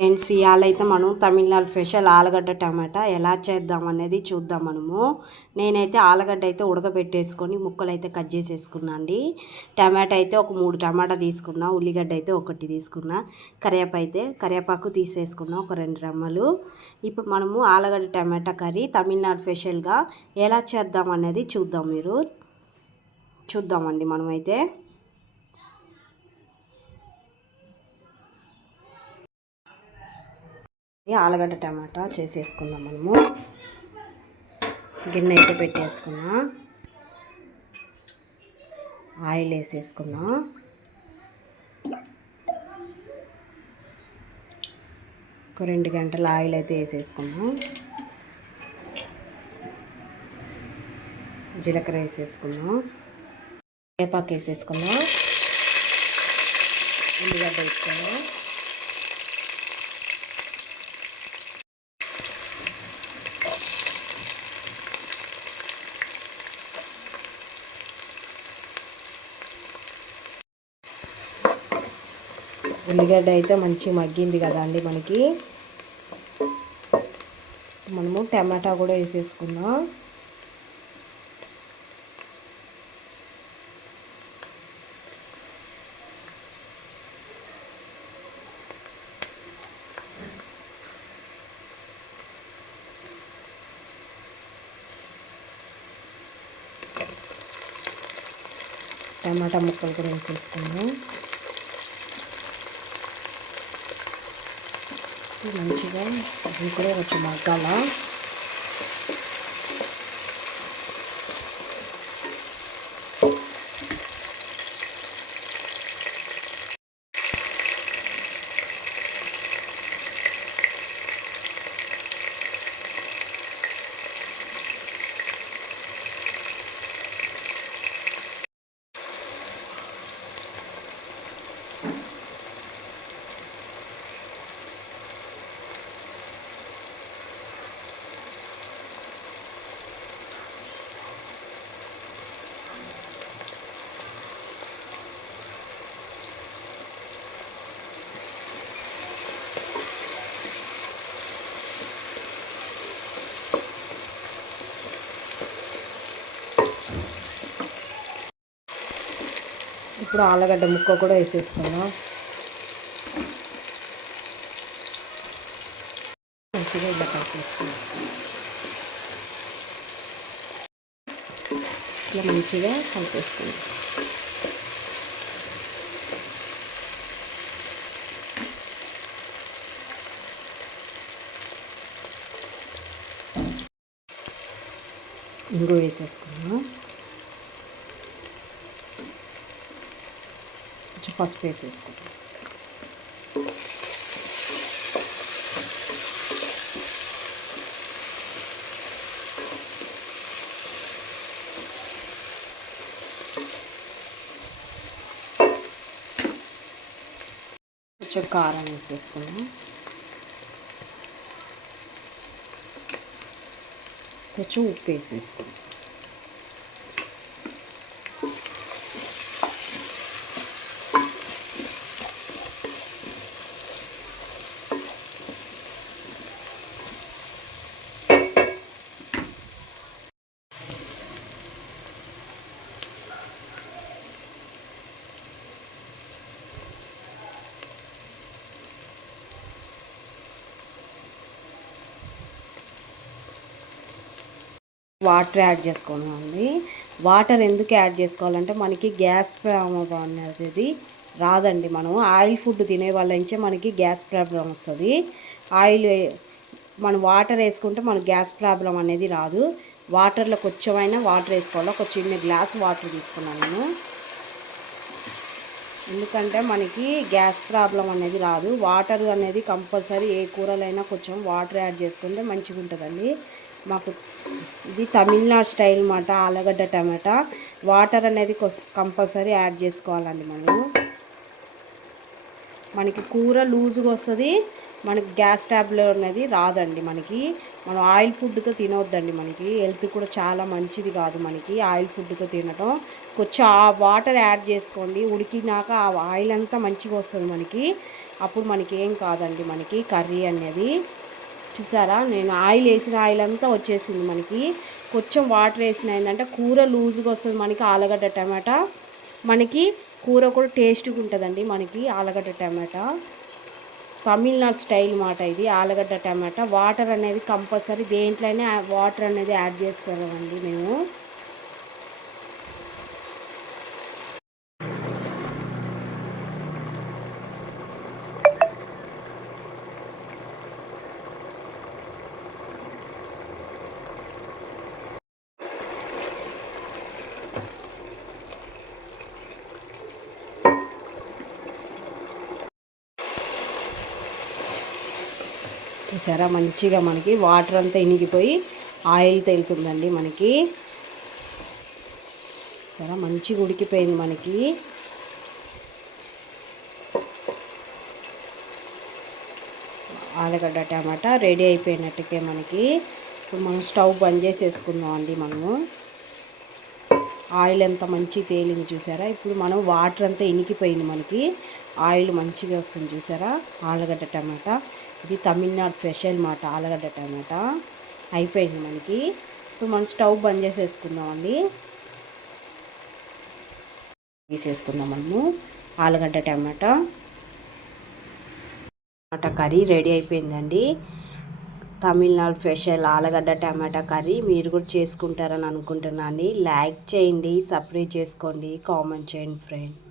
Friends ఇవాళ అయితే మనం తమిళనాడు స్పెషల్ ఆలుగడ్డ టమాటా ఎలా చేద్దాం అనేది చూద్దాం మనము. నేనైతే ఆలుగడ్డ అయితే ఉడకబెట్టేసుకొని ముక్కలు అయితే కట్ చేసేసుకున్నా అండి. టమాటా అయితే ఒక మూడు టమాటా తీసుకున్నా ఉల్లిగడ్డ అయితే ఒకటి తీసుకున్నా కరివేపా అయితే కరివేపాకు తీసేసుకున్నా ఒక రెండు రమ్మలు. ఇప్పుడు మనము ఆలుగడ్డ టమాటా కర్రీ తమిళనాడు స్పెషల్గా ఎలా చేద్దాం అనేది చూద్దాం మీరు. చూద్దామండి మనమైతే. ఆలుగడ్డ టమాటా చేసేసుకుందాం మనము. గిన్నె అయితే పెట్టేసుకున్నా. ఆయిల్ వేసేసుకున్నా. ఒక రెండు గంటల ఆయిల్ అయితే వేసేసుకున్నాం. జీలకర్ర వేసేసుకున్నాం. వేపాకు వేసేసుకున్నాం. ఉల్లిగడ్డ వేసుకున్నాం. ఉల్లిగడ్డ అయితే మంచిగా మగ్గింది కదా అండి మనకి. మనము టమాటా కూడా వేసేసుకుందాం. టమాటా ముక్కలు కూడా వేసేసుకున్నాం మంచిగా అది కూడా కొంచెం మగ్గాల ఇప్పుడు ఆలుగడ్డ ముక్క కూడా వేసేసుకున్నాం మంచిగా ఇలా కలిపేసుకున్నాం ఇట్లా మంచిగా కలిపేసుకున్నాం ఇంగు వేసేసుకున్నాం కొంచెం పసుపు వేసేసుకుంటాం కొంచెం కారం వేసేసుకున్నాం కొంచెం ఉప్పు వేసేసుకున్నాం వాటర్ యాడ్ చేసుకోవాలి వాటర్ ఎందుకు యాడ్ చేసుకోవాలంటే మనకి గ్యాస్ ప్రాబ్లం అనేది రాదండి మనం. ఆయిల్ ఫుడ్ తినే వాళ్ళ నుంచే మనకి గ్యాస్ ప్రాబ్లం వస్తుంది. ఆయిల్ మనం వాటర్ వేసుకుంటే మనకు గ్యాస్ ప్రాబ్లం అనేది రాదు. వాటర్లో కొంచెమైనా వాటర్ వేసుకోవాలి? ఒక చిన్న గ్లాస్ వాటర్ తీసుకున్నాను నేను. ఎందుకంటే మనకి గ్యాస్ ప్రాబ్లం అనేది రాదు. వాటర్ అనేది కంపల్సరీ ఏ కూరలైనా కొంచెం వాటర్ యాడ్ చేసుకుంటే మంచిగా ఉంటుందండి మాకు ఇది తమిళనాడు స్టైల్ మాట ఆలుగడ్డ టమాటా. వాటర్ అనేది కంపల్సరీ యాడ్ చేసుకోవాలండి మనము మనకి కూర లూజ్గా వస్తుంది మనకి గ్యాస్ ట్యాబ్లో అనేది రాదండి మనకి. మనం ఆయిల్ ఫుడ్తో తినవద్దండి మనకి. హెల్త్ కూడా చాలా మంచిది కాదు మనకి ఆయిల్ ఫుడ్తో తినడం కొంచెం ఆ వాటర్ యాడ్ చేసుకోండి. ఉడికినాక ఆ ఆయిల్ అంతా మంచిగా వస్తుంది మనకి. అప్పుడు మనకి ఏం కాదండి మనకి కర్రీ అనేది. చూసారా? నేను ఆయిల్ వేసిన ఆయిల్ అంతా వచ్చేసింది మనకి. కొంచెం వాటర్ వేసిన ఏంటంటే కూర లూజ్గా వస్తుంది మనకి ఆలుగడ్డ టమాటా. మనకి కూర కూడా టేస్ట్గా ఉంటుందండి మనకి ఆలుగడ్డ టమాటా. తమిళనాడు స్టైల్ మాట ఇది ఆలుగడ్డ టమాటా. వాటర్ అనేది కంపల్సరీ దేంట్లోనే వాటర్ అనేది యాడ్ చేస్తామండి మేము. చూసారా? మంచిగా మనకి వాటర్ అంతా ఇనిగిపోయి ఆయిల్ తేలుతుందండి మనకి. చాలా మంచిగా ఉడికిపోయింది మనకి. ఆలుగడ్డ టమాటా రెడీ అయిపోయినట్టుకే మనకి. ఇప్పుడు మనం స్టవ్ బంద్ చేసేసుకుందాం అండి మనము. ఆయిల్ అంతా మంచి తేలింది చూసారా? ఇప్పుడు మనం వాటర్ అంతా ఇనికిపోయింది మనకి. ఆయిల్ మంచిగా వస్తుంది చూసారా? ఆలుగడ్డ టమాటా. ఇది తమిళనాడు స్పెషల్ మాట ఆలుగడ్డ టమాటా. అయిపోయింది మనకి. ఇప్పుడు మనం స్టవ్ బంద్ చేసేసుకుందామండి. తీసేసుకుందాం మనము. ఆలుగడ్డ టమాటా. టమాటా కర్రీ రెడీ అయిపోయిందండి. తమిళనాడు స్పెషల్ ఆలుగడ్డ టమాటా కర్రీ. మీరు కూడా చేసుకుంటారని అనుకుంటున్నాను. లైక్ చేయండి సబ్స్క్రైబ్ చేసుకోండి కామెంట్ చేయండి ఫ్రెండ్.